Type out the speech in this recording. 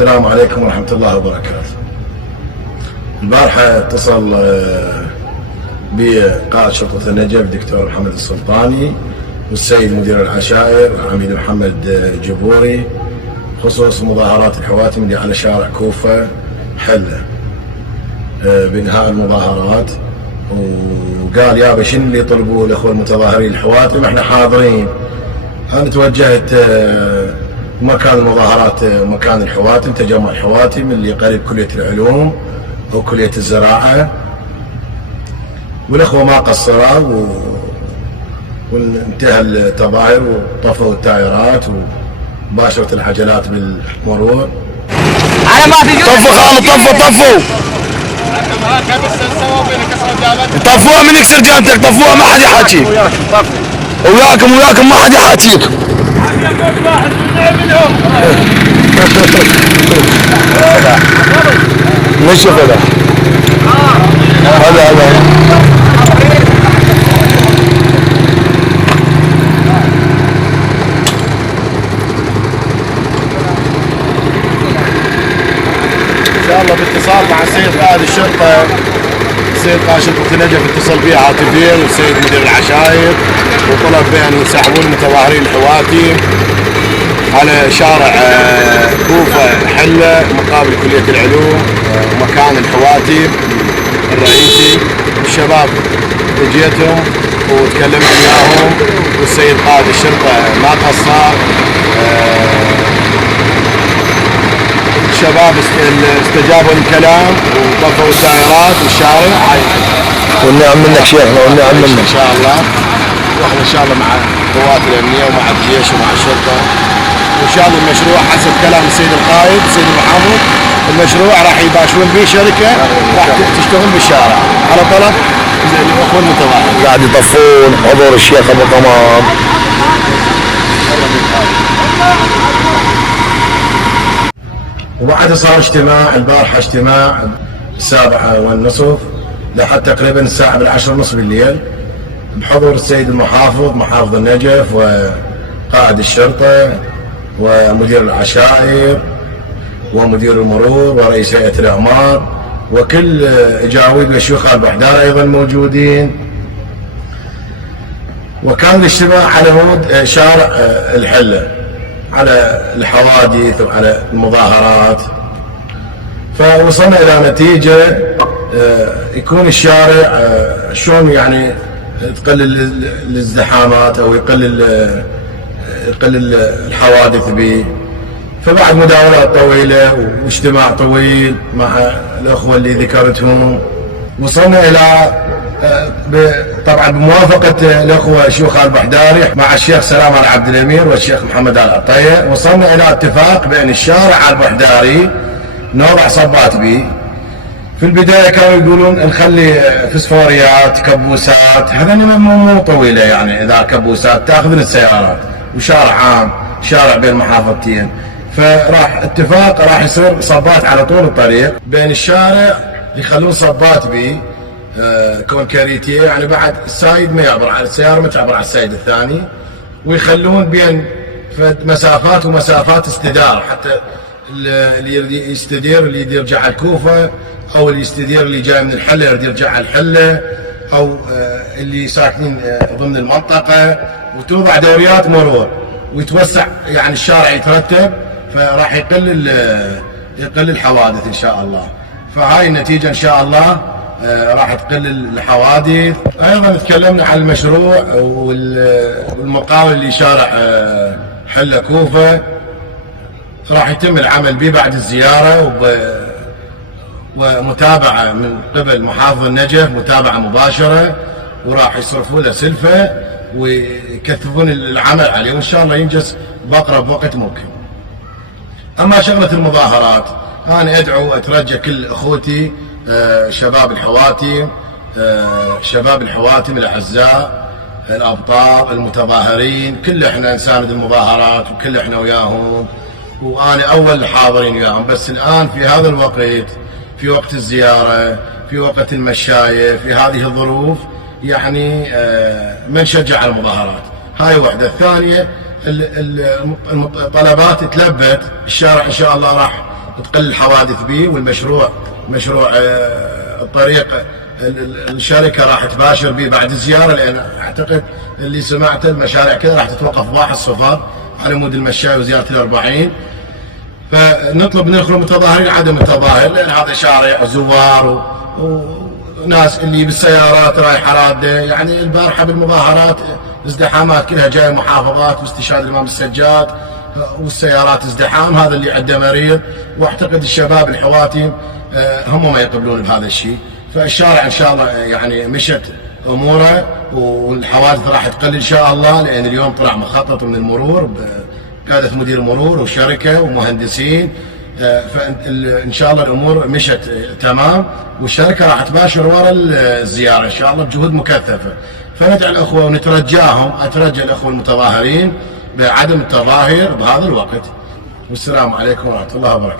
السلام عليكم ورحمة الله وبركاته. البارحة اتصل بقائد شرطة النجف دكتور محمد السلطاني والسيد مدير العشائر عميد محمد جبوري خصوص مظاهرات الحواتم اللي على شارع كوفة حلة بانهاء المظاهرات، وقال يابا شنو اللي يطلبوه الاخوه المتظاهرين الحواتم، احنا حاضرين. انا توجهت مكان المظاهرات مكان الحواتم، تجمع الحواتم اللي قريب كلية العلوم او كلية الزراعة، والاخوه ما قصروا وانتهى التظاهر وطفوا التايرات وباشرت العجلات بالمرور. على ما في طفوا خالد، طفوا طفوها من يكسر جانتك، طفوها ما حد يحاكيك، وياكم ما حد يحاكيك. نشوف هذا ان شاء الله باتصال مع السيد قائد الشرطه، السيد قائد شرطه النجف اتصل بي عاطفيا والسيد مدير العشائر وطلب بان يسحبون المتظاهرين الحواتم على شارع كوفة حلة مقابل كلية العلوم مكان الحواتم الرئيسي. الشباب اجيتهم وتكلمت وياهم والسيد قائد الشرطة ما قصر. الشباب استجابوا للكلام وطفوا الدائرات والشارع. والنعم منك شيخنا، والنعم منك ان شاء الله، واحنا ان شاء الله مع القوات الامنيه ومع الجيش ومع الشرطه، وان شاء الله المشروع حسب كلام السيد القائد السيد المحافظ المشروع راح يباشرون به شركه راح تشتغل بالشارع على طلب الاخوه المتظاهرين. قاعد يطفون حضور الشيخ ابو قمر. وبعد صار اجتماع البارحه، اجتماع 7:30 لحد تقريبا الساعه 10:30 بالليل بحضور السيد المحافظ محافظ النجف وقائد الشرطه ومدير العشائر ومدير المرور ورئيس هيئه الاعمار وكل اجاويد وشيوخ البحدار ايضا موجودين. وكان الاجتماع على مود شارع الحله على الحوادث وعلى المظاهرات، فوصلنا الى نتيجه يكون الشارع شلون يعني تقلل الازدحامات او يقلل الحوادث به. فبعد مداولات طويله واجتماع طويل مع الاخوه اللي ذكرتهم وصلنا الى طبعا بموافقه الاخوه شيوخ البحداري مع الشيخ سلام ال عبد الامير والشيخ محمد ال عطيه، وصلنا الى اتفاق بين الشارع البحداري نوضع صبات به. في البدايه كانوا يقولون نخلي فسفوريات كبوسات، هذا مو طويله يعني اذا كبوسات تاخذ السيارات، وشارع عام شارع بين محافظتين، فراح اتفاق راح يصير صبات على طول الطريق بين الشارع يخلون صبات به كونكريتيه، يعني بعد السايد ما يعبر على السياره ما تعبر على السايد الثاني، ويخلون بين مسافات ومسافات استدار حتى اللي يستدير اللي يرجع على الكوفه او اللي يستدير اللي جاي من الحله يريد يرجع على الحله او اللي ساكنين ضمن المنطقه، وتوضع دوريات مرور ويتوسع يعني الشارع يترتب، فراح يقل الحوادث ان شاء الله. فهاي النتيجه ان شاء الله راح تقل الحوادث. ايضا تكلمنا عن المشروع والمقاول اللي شارع حله كوفه راح يتم العمل به بعد الزياره ومتابعه من قبل محافظ النجف، متابعه مباشره، وراح يصرفوا له سلفه ويكثفون العمل عليه وان شاء الله ينجز باقرب وقت ممكن. اما شغله المظاهرات انا ادعو اترجى كل اخوتي شباب الحواتم الاعزاء الابطال المتظاهرين، كل احنا نساند المظاهرات وكل احنا وياهم، وانا اول الحاضرين وياهم، بس الان في هذا الوقت في وقت الزياره في وقت المشايه في هذه الظروف يعني ما نشجع على المظاهرات. هاي وحده. الثانيه الطلبات تلبت، الشارع ان شاء الله راح وتقل الحوادث به. والمشروع مشروع الطريق الشركه راح تباشر به بعد الزياره، لان اعتقد اللي سمعته المشاريع كذا راح تتوقف 1/0 على مود المشاي وزياره ال40. فنطلب من الاخوه المتظاهرين عدم التظاهر، لان هذا شارع زوار وناس اللي بالسيارات رايحه راده. يعني البارحه بالمظاهرات ازدحامات كلها جايه محافظات واستشهاد الامام السجاد والسيارات ازدحام، هذا اللي عنده مريض. واعتقد الشباب الحواتم هم ما يقبلون بهذا الشيء. فالشارع ان شاء الله يعني مشت اموره والحوادث راح تقل ان شاء الله، لان اليوم طلع مخطط من المرور بقياده مدير المرور وشركه ومهندسين. فان شاء الله الامور مشت تمام، والشركه راح تباشر وراء الزياره ان شاء الله بجهود مكثفه. فندعو الاخوه ونترجاهم، اترجى الاخوه المتظاهرين بعدم التظاهر بهذا الوقت. والسلام عليكم ورحمه الله وبركاته.